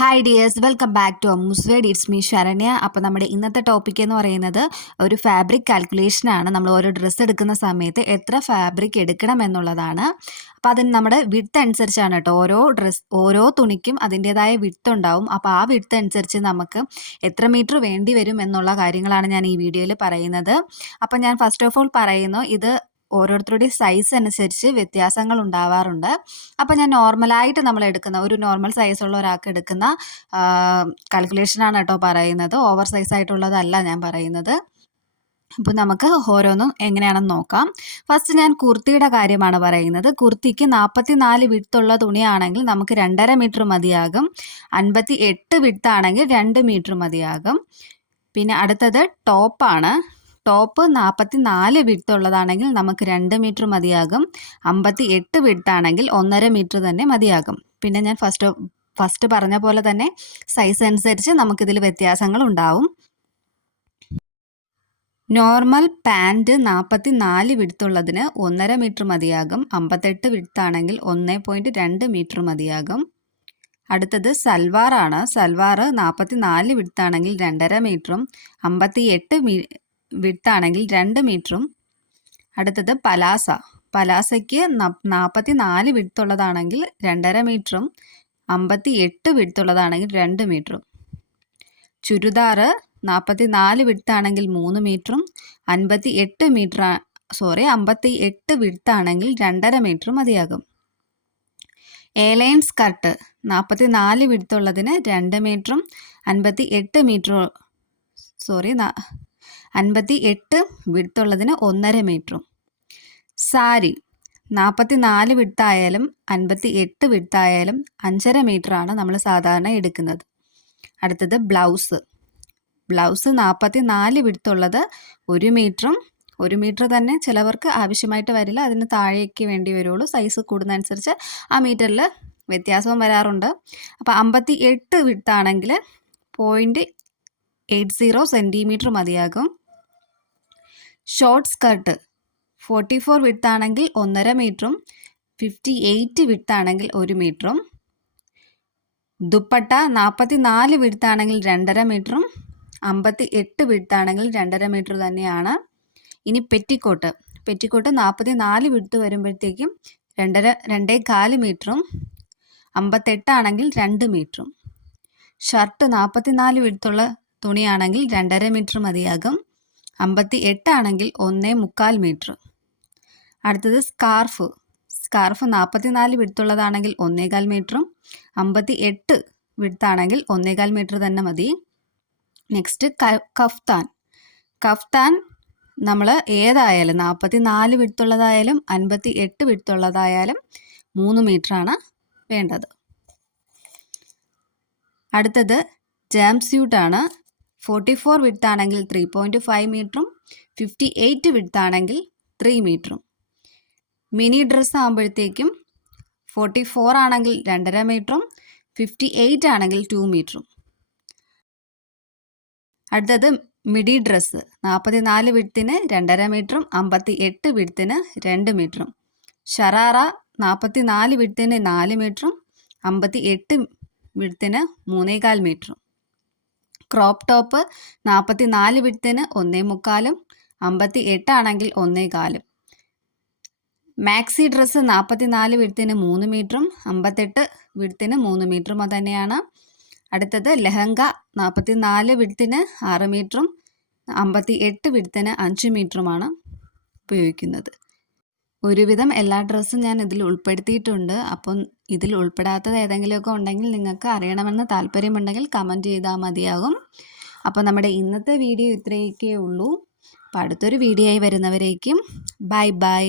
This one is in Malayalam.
Hi dears, welcome back to Ammu's world. It's me Saranya. അപ്പോൾ നമ്മുടെ ഇന്നത്തെ ടോപ്പിക് എന്ന് പറയുന്നത് ഒരു ഫാബ്രിക് കാൽക്കുലേഷനാണ്. നമ്മൾ ഓരോ ഡ്രസ്സ് എടുക്കുന്ന സമയത്ത് എത്ര ഫാബ്രിക് എടുക്കണം എന്നുള്ളതാണ്. അപ്പോൾ അതിന് നമ്മുടെ വിഡ്ത്ത് അനുസരിച്ചാണ് കേട്ടോ. ഓരോ തുണിക്കും അതിൻ്റേതായ വിഡ്ത്ത് ഉണ്ടാവും. അപ്പോൾ ആ വിഡ്ത്ത് അനുസരിച്ച് നമുക്ക് എത്ര മീറ്റർ വേണ്ടി വരും എന്നുള്ള കാര്യങ്ങളാണ് ഞാൻ ഈ വീഡിയോയിൽ പറയുന്നത്. അപ്പോൾ ഞാൻ ഫസ്റ്റ് ഓഫ് ഓൾ പറയുന്നു, ഇത് ഓരോരുത്തരുടെയും സൈസ് അനുസരിച്ച് വ്യത്യാസങ്ങൾ ഉണ്ടാവാറുണ്ട്. അപ്പോൾ ഞാൻ നോർമലായിട്ട് നമ്മൾ എടുക്കുന്ന ഒരു നോർമൽ സൈസുള്ള ഒരാൾക്ക് എടുക്കുന്ന കാൽക്കുലേഷനാണ് കേട്ടോ പറയുന്നത്. ഓവർ സൈസ് ആയിട്ടുള്ളതല്ല ഞാൻ പറയുന്നത്. അപ്പോൾ നമുക്ക് ഓരോന്നും എങ്ങനെയാണെന്ന് നോക്കാം. ഫസ്റ്റ് ഞാൻ കുർത്തിയുടെ കാര്യമാണ് പറയുന്നത്. കുർത്തിക്ക് 44 വിഡ്ത്തുള്ള തുണിയാണെങ്കിൽ നമുക്ക് 2.5 മീറ്റർ മതിയാകും. 58 വിഡ്ത്താണെങ്കിൽ 2 മീറ്റർ മതിയാകും. പിന്നെ അടുത്തത് ടോപ്പാണ്. ടോപ്പ് 44 വിഡ്ത്തുള്ളതാണെങ്കിൽ നമുക്ക് 2 മീറ്റർ മതിയാകും. 58 വിഡ്ത്താണെങ്കിൽ 1.5 മീറ്റർ തന്നെ മതിയാകും. പിന്നെ ഞാൻ ഫസ്റ്റ് പറഞ്ഞ പോലെ തന്നെ സൈസ് അനുസരിച്ച് നമുക്കിതിൽ വ്യത്യാസങ്ങൾ ഉണ്ടാവും. നോർമൽ പാൻറ്റ് 44 വിഡ്ത്തുള്ളതിന് 1.5 മീറ്റർ മതിയാകും. 58 വിഡ്ത്താണെങ്കിൽ 1.2 മീറ്റർ മതിയാകും. അടുത്തത് സൽവാറാണ്. സൽവാർ 44 വിഡ്ത്താണെങ്കിൽ 2.5 മീറ്ററും 58 വിഡ്ത്താണെങ്കിൽ 2 മീറ്ററും. അടുത്തത് പലാസയ്ക്ക് 44 വിഡ്ത്തുള്ളതാണെങ്കിൽ 2.5 മീറ്ററും 58 വിഡ്ത്തുള്ളതാണെങ്കിൽ 2 മീറ്ററും. ചുരിദാർ 44 വിഡ്ത്താണെങ്കിൽ 3 മീറ്ററും 58 വിഡ്ത്താണെങ്കിൽ 2.5 മീറ്റർ മതിയാകും. എലൈൻ സ്കർട്ട് 44 വിഡ്ത്തുള്ളതിന് 2 മീറ്ററും 58 വിഡ്ത്തുള്ളതിന് 1.5 മീറ്ററും. സാരി 44 വിഡ്ത്തായാലും 58 വിഡ്ത്തായാലും 5.5 മീറ്ററാണ് നമ്മൾ സാധാരണ എടുക്കുന്നത്. അടുത്തത് ബ്ലൗസ് 44 വിഡ്ത്തുള്ളത് 1 മീറ്ററും 1 മീറ്റർ തന്നെ ചിലവർക്ക് ആവശ്യമായിട്ട് വരില്ല, അതിന് താഴേക്ക് വേണ്ടി വരുള്ളൂ. സൈസ് കൂടുന്നതനുസരിച്ച് ആ മീറ്ററിൽ വ്യത്യാസവും വരാറുണ്ട്. അപ്പോൾ 58 വിഡ്ത്താണെങ്കിൽ 0.80 സെൻറ്റിമീറ്റർ മതിയാകും. ഷോർട്ട് സ്കർട്ട് 44 വിഡ്ത്താണെങ്കിൽ 1.5 മീറ്ററും 58 വിഡ്ത്താണെങ്കിൽ 1 മീറ്ററും. ദുപ്പട്ട 44 വിഡ്ത്താണെങ്കിൽ 2.5 മീറ്ററും 58 വിഡ്ത്താണെങ്കിൽ 2.5 മീറ്റർ തന്നെയാണ്. ഇനി പെറ്റിക്കോട്ട് 44 വിഡ്ത്ത് വരുമ്പോഴത്തേക്കും 2.25 മീറ്ററും 58 ആണെങ്കിൽ 2 മീറ്ററും. ഷർട്ട് 44 വിഡ്ത്തുള്ള തുണിയാണെങ്കിൽ 2.5 മീറ്റർ മതിയാകും. 58 ആണെങ്കിൽ 1.25 മീറ്റർ. അടുത്തത് സ്കാർഫ് 44 വിഡ്ത്തുള്ളതാണെങ്കിൽ 1.25 മീറ്ററും 58 വിഡ്ത്താണെങ്കിൽ 1.25 മീറ്റർ തന്നെ മതി. നെക്സ്റ്റ് കഫ്താൻ നമ്മൾ ഏതായാലും 44 വിഡ്ത്തുള്ളതായാലും 58 വിഡ്ത്തുള്ളതായാലും 3 മീറ്ററാണ് വേണ്ടത്. അടുത്തത് ജാംപ് സ്യൂട്ടാണ്. 44 വിഡ്ത്താണെങ്കിൽ 3.5 മീറ്ററും 58 വിഡ്ത്താണെങ്കിൽ 3 മീറ്ററും. മിനി ഡ്രസ്സ് ആകുമ്പോഴത്തേക്കും 44 ആണെങ്കിൽ 2.5 മീറ്ററും 58 ആണെങ്കിൽ 2 മീറ്ററും. അടുത്തത് മിഡി ഡ്രസ്സ് 44 വിഡ്ത്തിന് 2.5 മീറ്ററും 58 വിഡ്ത്തിന് 2 മീറ്ററും. ഷറാറ 44 വിഡ്ത്തിന് 4 മീറ്ററും 58 വിഡ്ത്തിന് 3.25 മീറ്ററും. ക്രോപ്പ് ടോപ്പ് 44 വിഡ്ത്തിന് 1.25ഉം 58 ആണെങ്കിൽ 1.25. മാക്സി ഡ്രസ്സ് 44 വിഡ്ത്തിന് 3 മീറ്ററും 58 വിഡ്ത്തിന് 3 മീറ്ററും തന്നെയാണ്. അടുത്തത് ലെഹങ്ക 44 വിഡ്ത്തിന് 6 മീറ്ററും 58 വിഡ്ത്തിന് 5 മീറ്ററുമാണ് ഉപയോഗിക്കുന്നത്. ഒരുവിധം എല്ലാ ഡ്രസ്സും ഞാൻ ഇതിൽ ഉൾപ്പെടുത്തിയിട്ടുണ്ട്. അപ്പം ഇതിൽ ഉൾപ്പെടാത്തത് ഏതെങ്കിലുമൊക്കെ ഉണ്ടെങ്കിൽ നിങ്ങൾക്ക് അറിയണമെന്ന് താല്പര്യമുണ്ടെങ്കിൽ കമൻറ്റ് ചെയ്താൽ മതിയാകും. അപ്പോൾ നമ്മുടെ ഇന്നത്തെ വീഡിയോ ഇത്രയൊക്കെ ഉള്ളൂ. അപ്പോൾ അടുത്തൊരു വീഡിയോ ആയി വരുന്നവരേക്കും ബൈ ബൈ.